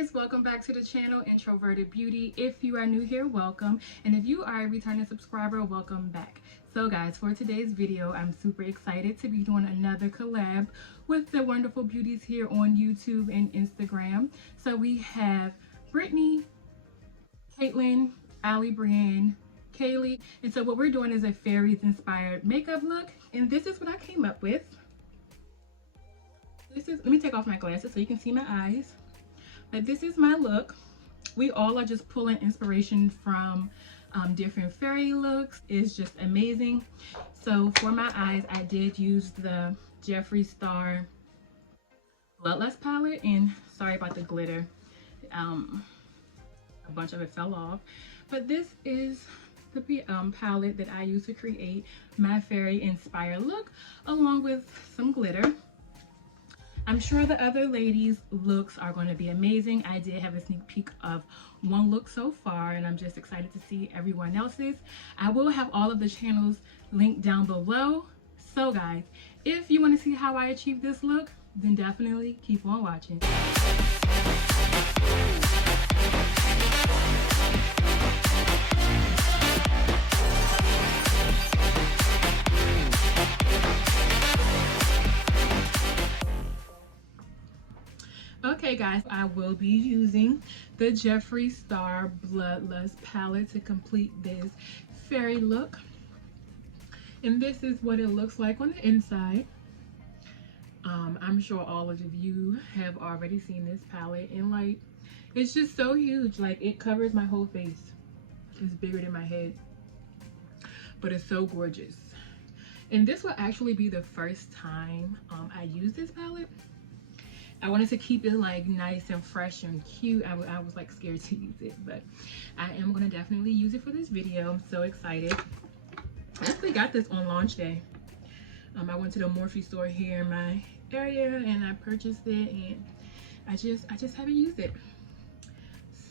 guys, welcome back to the channel Introverted Beauty. If you are new here, welcome, and if you are a returning subscriber, welcome back. So guys, for today's video, I'm super excited to be doing another collab with the wonderful beauties here on YouTube and Instagram. So we have Brittany, Caitlin, Ali Brienne, Kaylee, and so what we're doing is a fairies inspired makeup look, and this is what I came up with. Let me take off my glasses so you can see my eyes. But this is my look. We all are just pulling inspiration from different fairy looks. It's just amazing. So for my eyes, I did use the Jeffree Star Bloodlust palette, and sorry about the glitter. A bunch of it fell off. But this is the palette that I use to create my fairy inspired look, along with some glitter. I'm sure the other ladies' looks are going to be amazing. I did have a sneak peek of one look so far, and I'm just excited to see everyone else's. I will have all of the channels linked down below. So guys, if you want to see how I achieved this look, then definitely keep on watching. Okay guys, I will be using the Jeffree Star Bloodlust palette to complete this fairy look. And this is what it looks like on the inside. I'm sure all of you have already seen this palette, and like, it's just so huge. Like, it covers my whole face. It's bigger than my head, but it's so gorgeous. And this will actually be the first time I use this palette. I wanted to keep it like nice and fresh and cute. I was like scared to use it, but I am going to definitely use it for this video. I'm so excited. I actually got this on launch day. I went to the Morphe store here in my area and I purchased it, and I just haven't used it.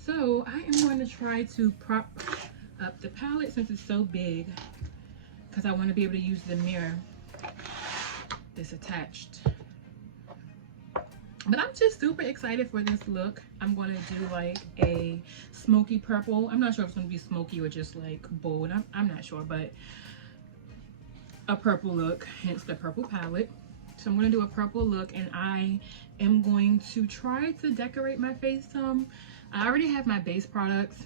So I am going to try to prop up the palette since it's so big, because I want to be able to use the mirror that's attached. But I'm just super excited for this look. I'm going to do like a smoky purple. I'm not sure if it's going to be smoky or just like bold. I'm not sure, but a purple look, hence the purple palette. So I'm going to do a purple look, and I am going to try to decorate my face some. I already have my base products,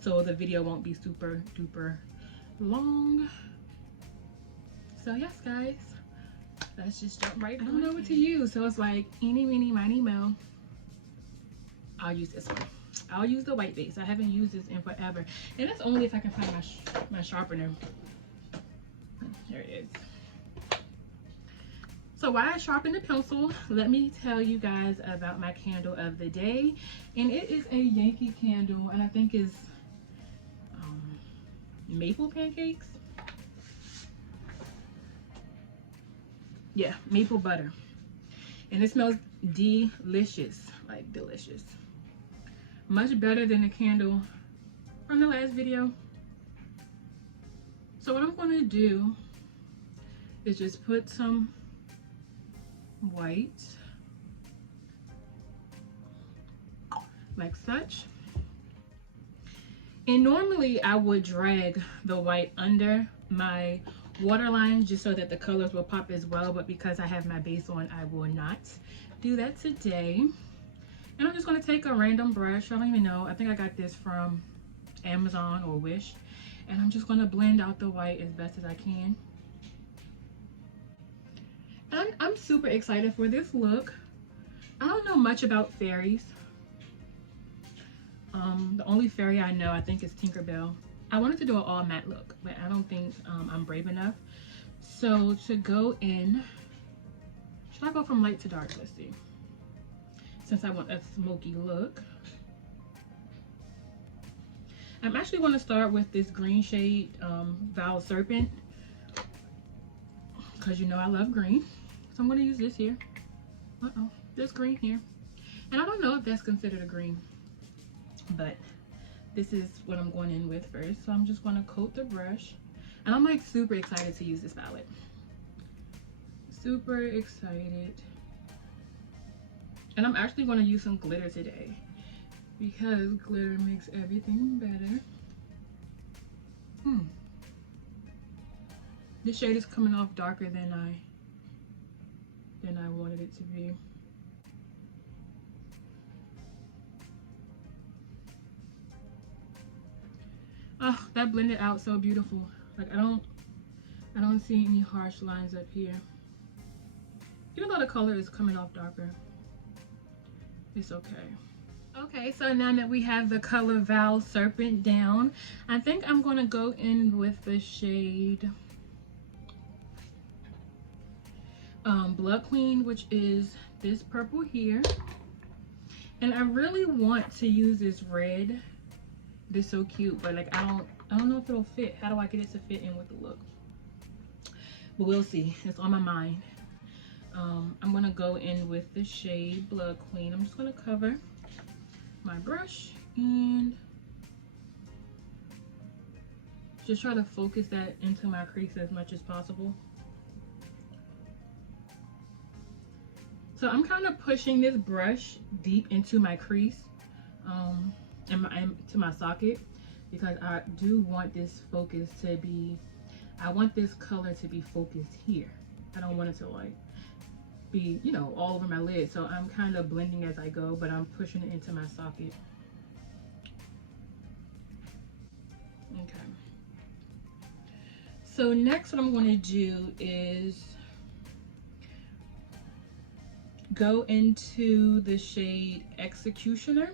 so the video won't be super duper long. So yes guys, let's just jump right in. I don't know what to use, so it's like eeny meeny miny mo. I'll use this one. I'll use the white base. I haven't used this in forever, and that's only if I can find my sharpener. There it is. So while I sharpen the pencil, let me tell you guys about my candle of the day, and it is a Yankee candle, and I think is maple pancakes. Yeah, maple butter, and it smells delicious, like delicious. Much better than the candle from the last video. So what I'm going to do is just put some white like such, and normally I would drag the white under my waterline just so that the colors will pop as well, but because I have my base on, I will not do that today. And I'm just going to take a random brush. I don't even know, I think I got this from Amazon or Wish, and I'm just going to blend out the white as best as I can. I'm super excited for this look. I don't know much about fairies. The only fairy I know, I think, is Tinkerbell. I wanted to do an all matte look, but I don't think I'm brave enough. So to go in, should I go from light to dark? Let's see. Since I want a smoky look, I'm actually going to start with this green shade, Vile Serpent, because you know I love green. So I'm going to use this here. There's green here, and I don't know if that's considered a green, but this is what I'm going in with first. So I'm just going to coat the brush, and I'm like super excited to use this palette. Super excited. And I'm actually going to use some glitter today because glitter makes everything better. This shade is coming off darker than I wanted it to be. Oh, that blended out so beautiful. Like I don't see any harsh lines up here. Even though the color is coming off darker, it's okay. Okay, so now that we have the color Val Serpent down, I think I'm gonna go in with the shade Blood Queen, which is this purple here. And I really want to use this red. This is so cute, but like I don't know if it'll fit. How do I get it to fit in with the look? But we'll see. It's on my mind. I'm gonna go in with the shade Blood Queen. I'm just gonna cover my brush and just try to focus that into my crease as much as possible. So I'm kind of pushing this brush deep into my crease and to my socket, because I do want this focus to be, I want this color to be focused here. I don't want it to like be, you know, all over my lid. So I'm kind of blending as I go, but I'm pushing it into my socket. Okay. So next what I'm going to do is go into the shade Executioner,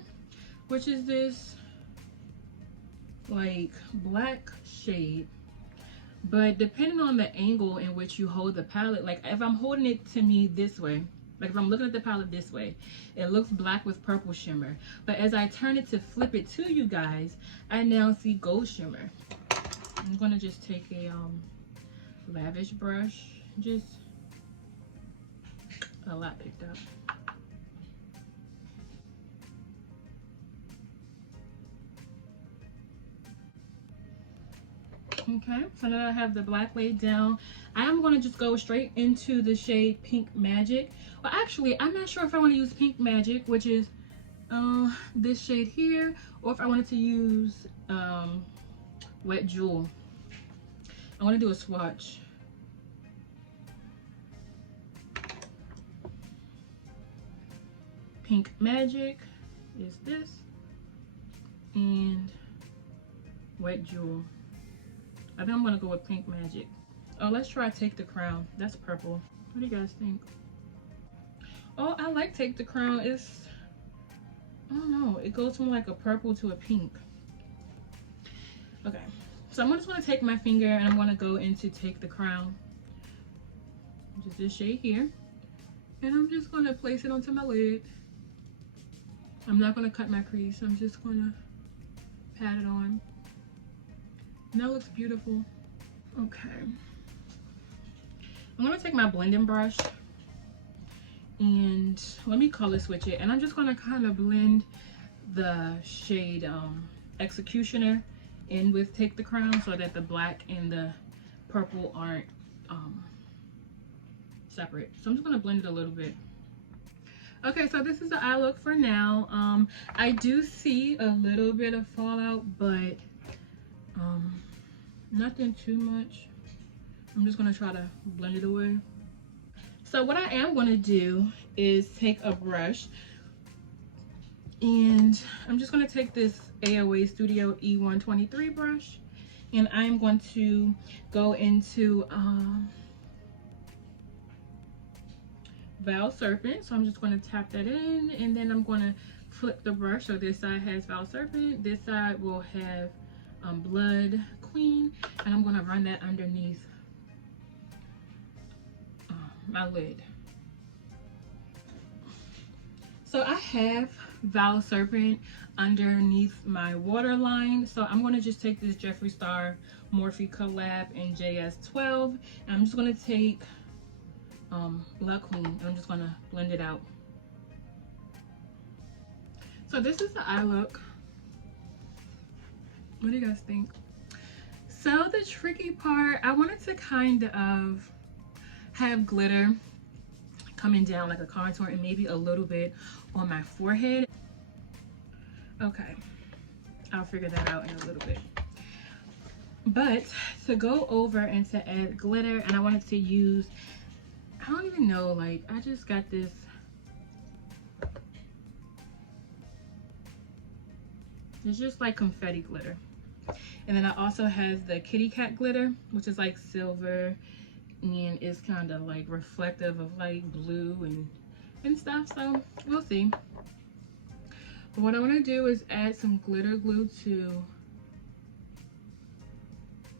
which is this like black shade. But depending on the angle in which you hold the palette, like if I'm holding it to me this way, like if I'm looking at the palette this way, it looks black with purple shimmer. But as I turn it to flip it to you guys, I now see gold shimmer. I'm gonna just take a lavish brush, just a lot picked up. Okay, so now I have the black laid down. I am going to just go straight into the shade Pink Magic. Well, actually, I'm not sure if I want to use Pink Magic, which is this shade here, or if I wanted to use Wet Jewel. I want to do a swatch. Pink Magic is this, and Wet Jewel. I think I'm gonna go with Pink Magic. Oh, let's try Take the Crown. That's purple. What do you guys think? Oh, I like Take the Crown. It's, I don't know, it goes from like a purple to a pink. Okay, so I'm just gonna take my finger and I'm gonna go into Take the Crown, which is this shade here, and I'm just gonna place it onto my lid. I'm not gonna cut my crease. I'm just gonna pat it on. And that looks beautiful. Okay. I'm gonna take my blending brush and let me color switch it. And I'm just gonna kind of blend the shade Executioner in with Take the Crown, so that the black and the purple aren't separate. So I'm just gonna blend it a little bit. Okay, so this is the eye look for now. I do see a little bit of fallout, but nothing too much. I'm just gonna try to blend it away. So what I am gonna do is take a brush, and I'm just gonna take this AOA Studio E123 brush, and I'm going to go into Val Serpent. So I'm just gonna tap that in, and then I'm gonna flip the brush. So this side has Val Serpent, this side will have Blood Queen, and I'm gonna run that underneath my lid. So I have Val Serpent underneath my waterline, so I'm gonna just take this Jeffree Star Morphe Collab in JS12, and I'm just gonna take Blood Queen, and I'm just gonna blend it out. So this is the eye look. What do you guys think? So the tricky part, I wanted to kind of have glitter coming down like a contour, and maybe a little bit on my forehead. Okay, I'll figure that out in a little bit. But to go over and to add glitter, and I wanted to use, I don't even know, like I just got this, it's just like confetti glitter. And then I also has the kitty cat glitter, which is like silver and it's kind of like reflective of like blue and stuff. So we'll see. But what I want to do is add some glitter glue to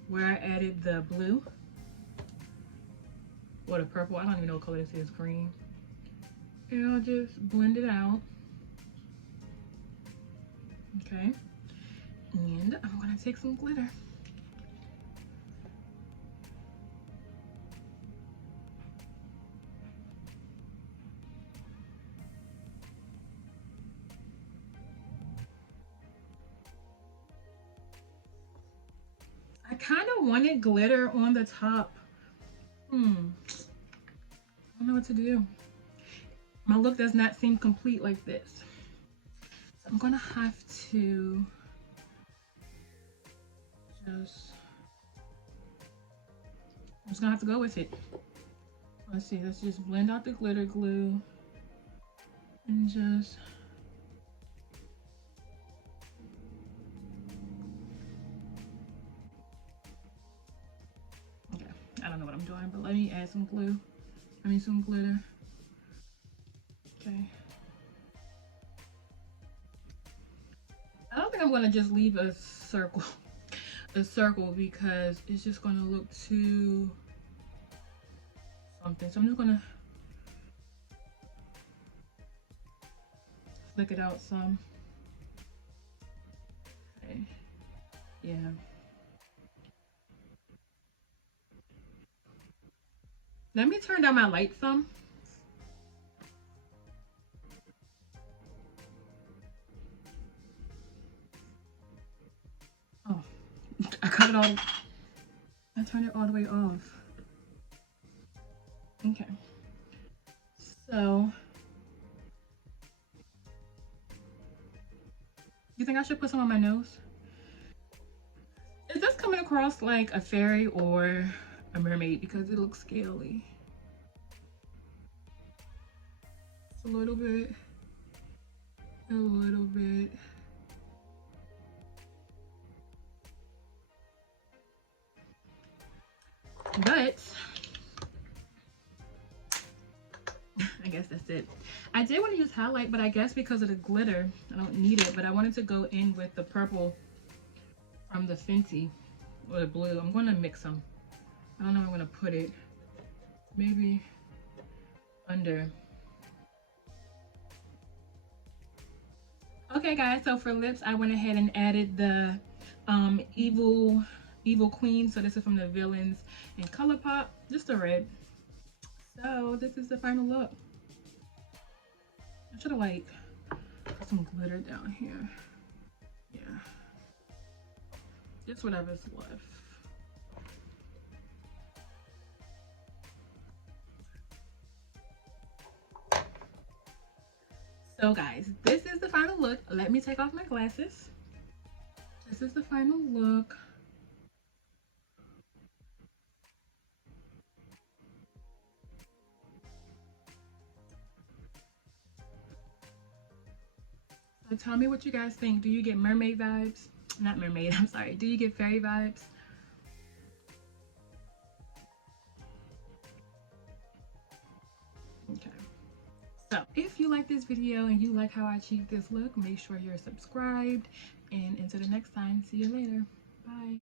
where I added the blue or the purple. I don't even know what color this is, green. And I'll just blend it out. Okay. And I'm gonna take some glitter. I kind of wanted glitter on the top. I don't know what to do. My look does not seem complete like this. So I'm gonna have to I'm just gonna have to go with it. Let's see, let's just blend out the glitter glue and just okay. I don't know what I'm doing, but let me add some glue. I mean some glitter. Okay. I don't think I'm gonna just leave a circle because it's just gonna look too something. So I'm just gonna flick it out some. Okay. Yeah. Let me turn down my light some. Oh, I cut it all. I turned it all the way off. Okay. So, you think I should put some on my nose? Is this coming across like a fairy or a mermaid? Because it looks scaly. Just a little bit. A little bit. But I guess that's it. I did want to use highlight, but I guess because of the glitter, I don't need it. But I wanted to go in with the purple from the Fenty or the blue. I'm going to mix them. I don't know if I'm going to put it. Maybe under. Okay, guys. So for lips, I went ahead and added the Evil Queen. So this is from the Villains in Colourpop. Just a red. So this is the final look. I should have like put some glitter down here. Yeah. Just whatever's left. So guys, this is the final look. Let me take off my glasses. This is the final look. So tell me what you guys think. Do you get mermaid vibes? Not mermaid, I'm sorry. Do you get fairy vibes? Okay. So if you like this video and you like how I achieved this look, make sure you're subscribed. And until the next time, see you later. Bye.